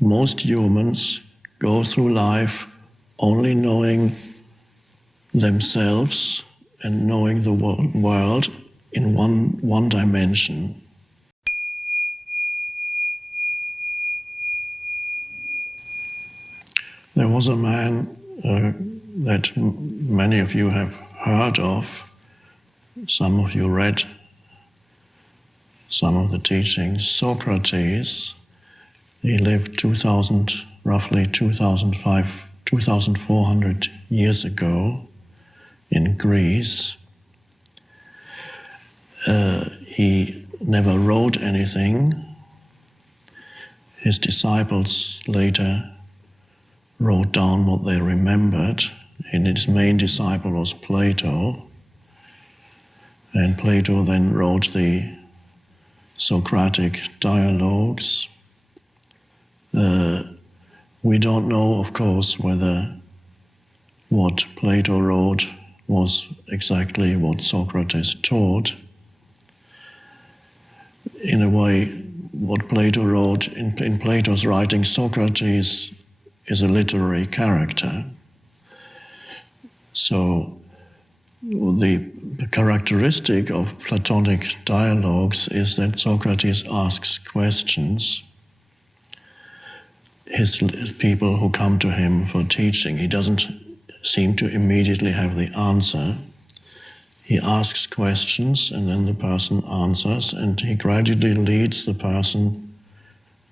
most humans go through life only knowing themselves and knowing the world in one dimension. There was a man that many of you have heard of. Some of you read some of the teachings. Socrates. He lived roughly 2,400 years ago in Greece. He never wrote anything. His disciples later wrote down what they remembered, and his main disciple was Plato. And Plato then wrote the Socratic dialogues. We don't know, of course, whether what Plato wrote was exactly what Socrates taught. In a way, what Plato wrote, in Plato's writing, Socrates is a literary character. So the characteristic of Platonic dialogues is that Socrates asks questions. His people who come to him for teaching, he doesn't seem to immediately have the answer. He asks questions and then the person answers, and he gradually leads the person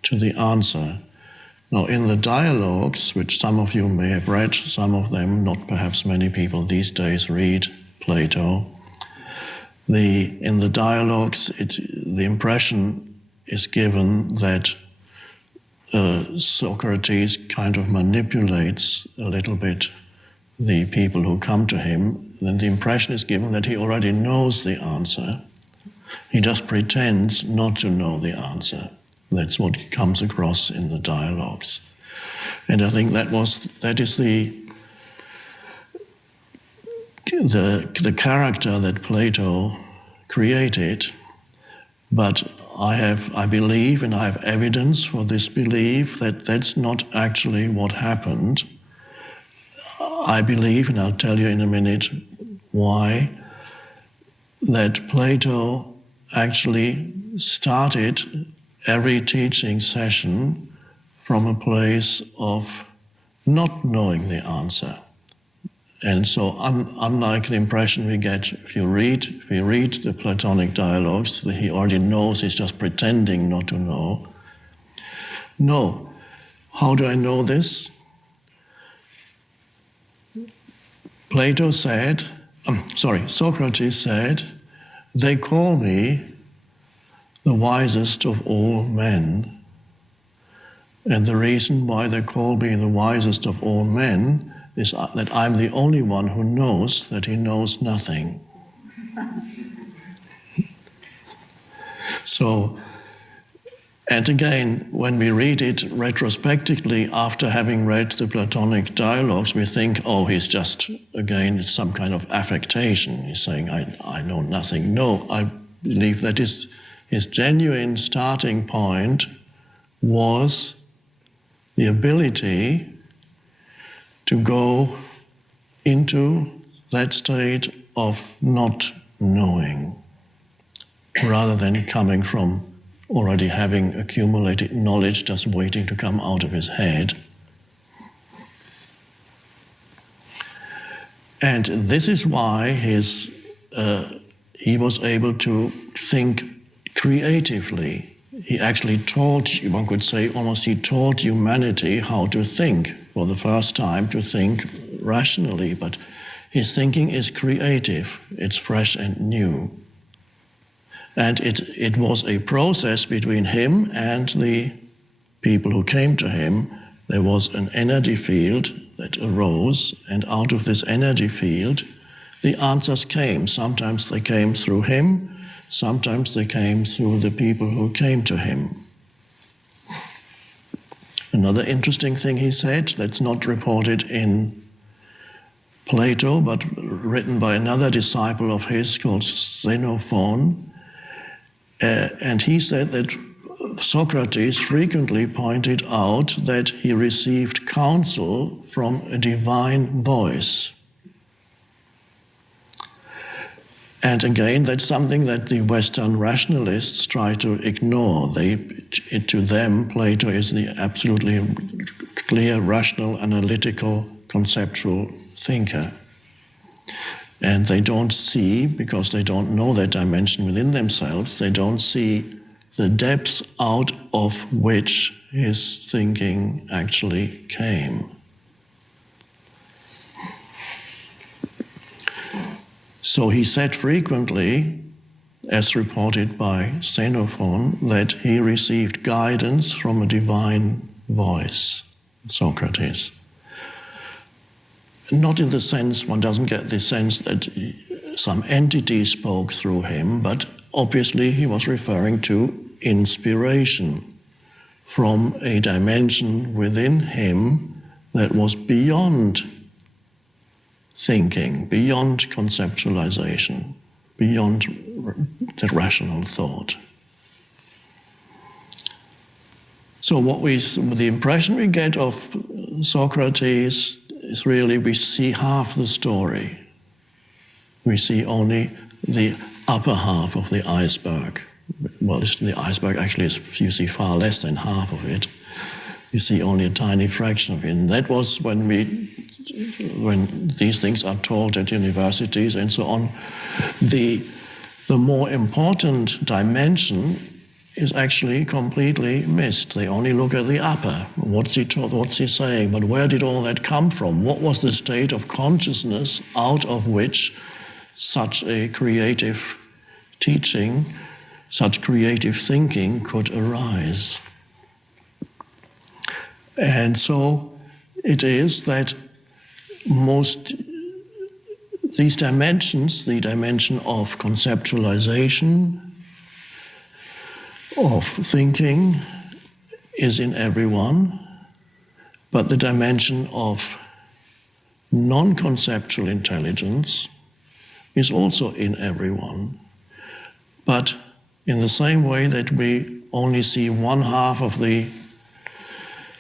to the answer. Now, in the dialogues, which some of you may have read, some of them, not perhaps many people these days read Plato, in the dialogues, the impression is given that Socrates kind of manipulates a little bit the people who come to him. Then the impression is given that he already knows the answer. He just pretends not to know the answer. That's what comes across in the dialogues. And I think that is the character that Plato created. But I believe, and I have evidence for this belief, that that's not actually what happened. I believe, and I'll tell you in a minute why, that Plato actually started every teaching session from a place of not knowing the answer. And so unlike the impression we get if we read the Platonic dialogues, that he already knows, he's just pretending not to know. No. How do I know this? Socrates said, "They call me the wisest of all men. And the reason why they call me the wisest of all men is that I'm the only one who knows that he knows nothing." So, and again, when we read it retrospectively, after having read the Platonic dialogues, we think, oh, he's just, again, it's some kind of affectation. He's saying, I know nothing. No, I believe that his genuine starting point was the ability to go into that state of not knowing, rather than coming from already having accumulated knowledge just waiting to come out of his head. And this is why he was able to think creatively. He actually taught, one could say almost he taught humanity how to think for the first time, to think rationally, but his thinking is creative, it's fresh and new. And it was a process between him and the people who came to him. There was an energy field that arose, and out of this energy field, the answers came. Sometimes they came through him, sometimes they came through the people who came to him. Another interesting thing he said, that's not reported in Plato, but written by another disciple of his called Xenophon, and he said that Socrates frequently pointed out that he received counsel from a divine voice. And again, that's something that the Western rationalists try to ignore. To them, Plato is the absolutely clear, rational, analytical, conceptual thinker. And they don't see, because they don't know that dimension within themselves, they don't see the depths out of which his thinking actually came. So he said frequently, as reported by Xenophon, that he received guidance from a divine voice, Socrates. Not in the sense, one doesn't get the sense that some entity spoke through him, but obviously he was referring to inspiration from a dimension within him that was beyond thinking, beyond conceptualization, beyond the rational thought. So the impression we get of Socrates is really we see half the story. We see only the upper half of the iceberg. Well, the iceberg actually is, you see far less than half of it. You see only a tiny fraction of it. And that was when these things are taught at universities and so on, the more important dimension is actually completely missed. They only look at the upper. What's he saying? But where did all that come from? What was the state of consciousness out of which such a creative teaching, such creative thinking could arise? And so it is that these dimensions, the dimension of conceptualization, of thinking, is in everyone, but the dimension of non-conceptual intelligence is also in everyone. But in the same way that we only see one half of the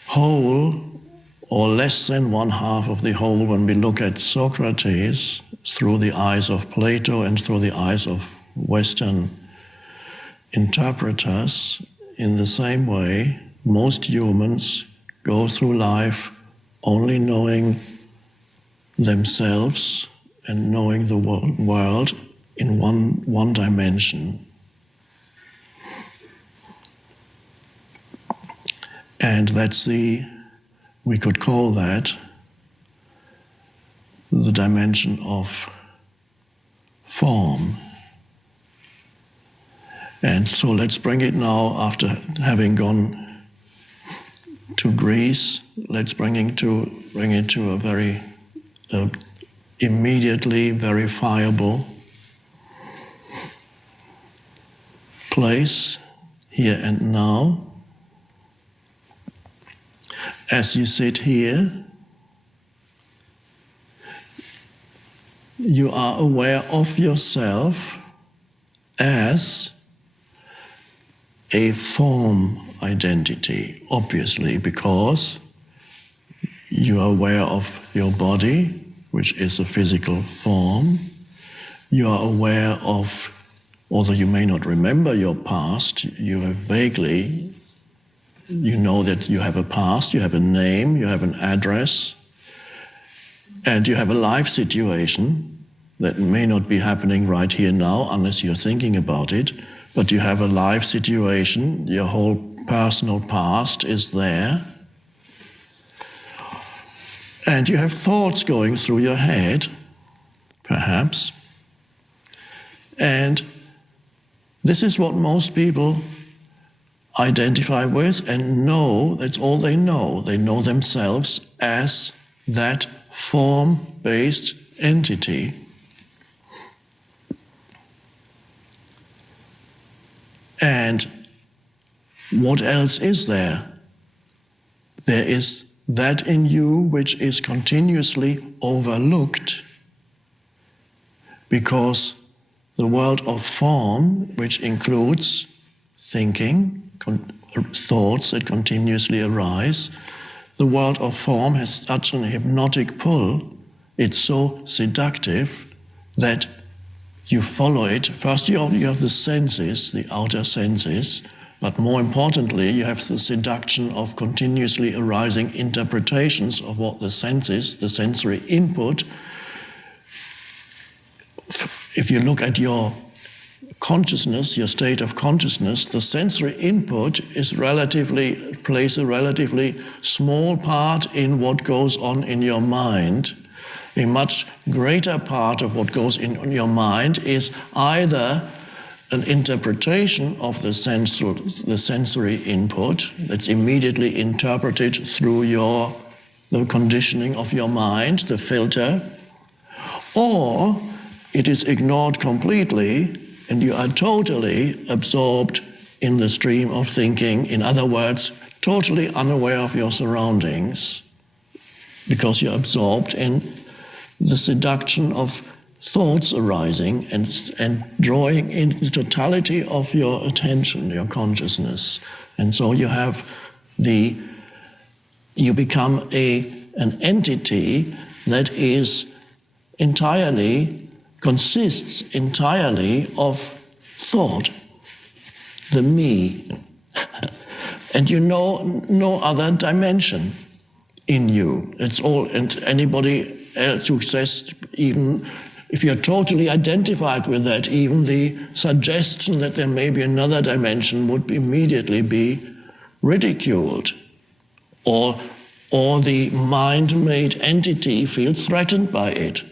whole, or less than one half of the whole, when we look at Socrates through the eyes of Plato and through the eyes of Western interpreters, in the same way, most humans go through life only knowing themselves and knowing the world in one dimension. And we could call that the dimension of form. And so let's bring it now, after having gone to Greece, let's bring it to a very immediately verifiable place, here and now. As you sit here, you are aware of yourself as a form identity, obviously, because you are aware of your body, which is a physical form. You are aware of, although you may not remember your past, you have vaguely, you know that you have a past, you have a name, you have an address, and you have a life situation that may not be happening right here now unless you're thinking about it, but you have a life situation, your whole personal past is there, and you have thoughts going through your head, perhaps, and this is what most people identify with and know. That's all they know. They know themselves as that form-based entity. And what else is there? There is that in you which is continuously overlooked, because the world of form, which includes thinking, thoughts that continuously arise. The world of form has such an hypnotic pull, it's so seductive that you follow it. First you have the senses, the outer senses, but more importantly you have the seduction of continuously arising interpretations of what the senses, the sensory input. If you look at your consciousness, your state of consciousness, the sensory input plays a relatively small part in what goes on in your mind. A much greater part of what goes in your mind is either an interpretation of the sensory input that's immediately interpreted through the conditioning of your mind, the filter, or it is ignored completely and you are totally absorbed in the stream of thinking. In other words, totally unaware of your surroundings because you're absorbed in the seduction of thoughts arising and drawing in the totality of your attention, your consciousness. And so you become an entity that consists entirely of thought, the me. And you know no other dimension in you. It's all, and anybody else who says, even if you're totally identified with that, even the suggestion that there may be another dimension would immediately be ridiculed. Or the mind-made entity feels threatened by it.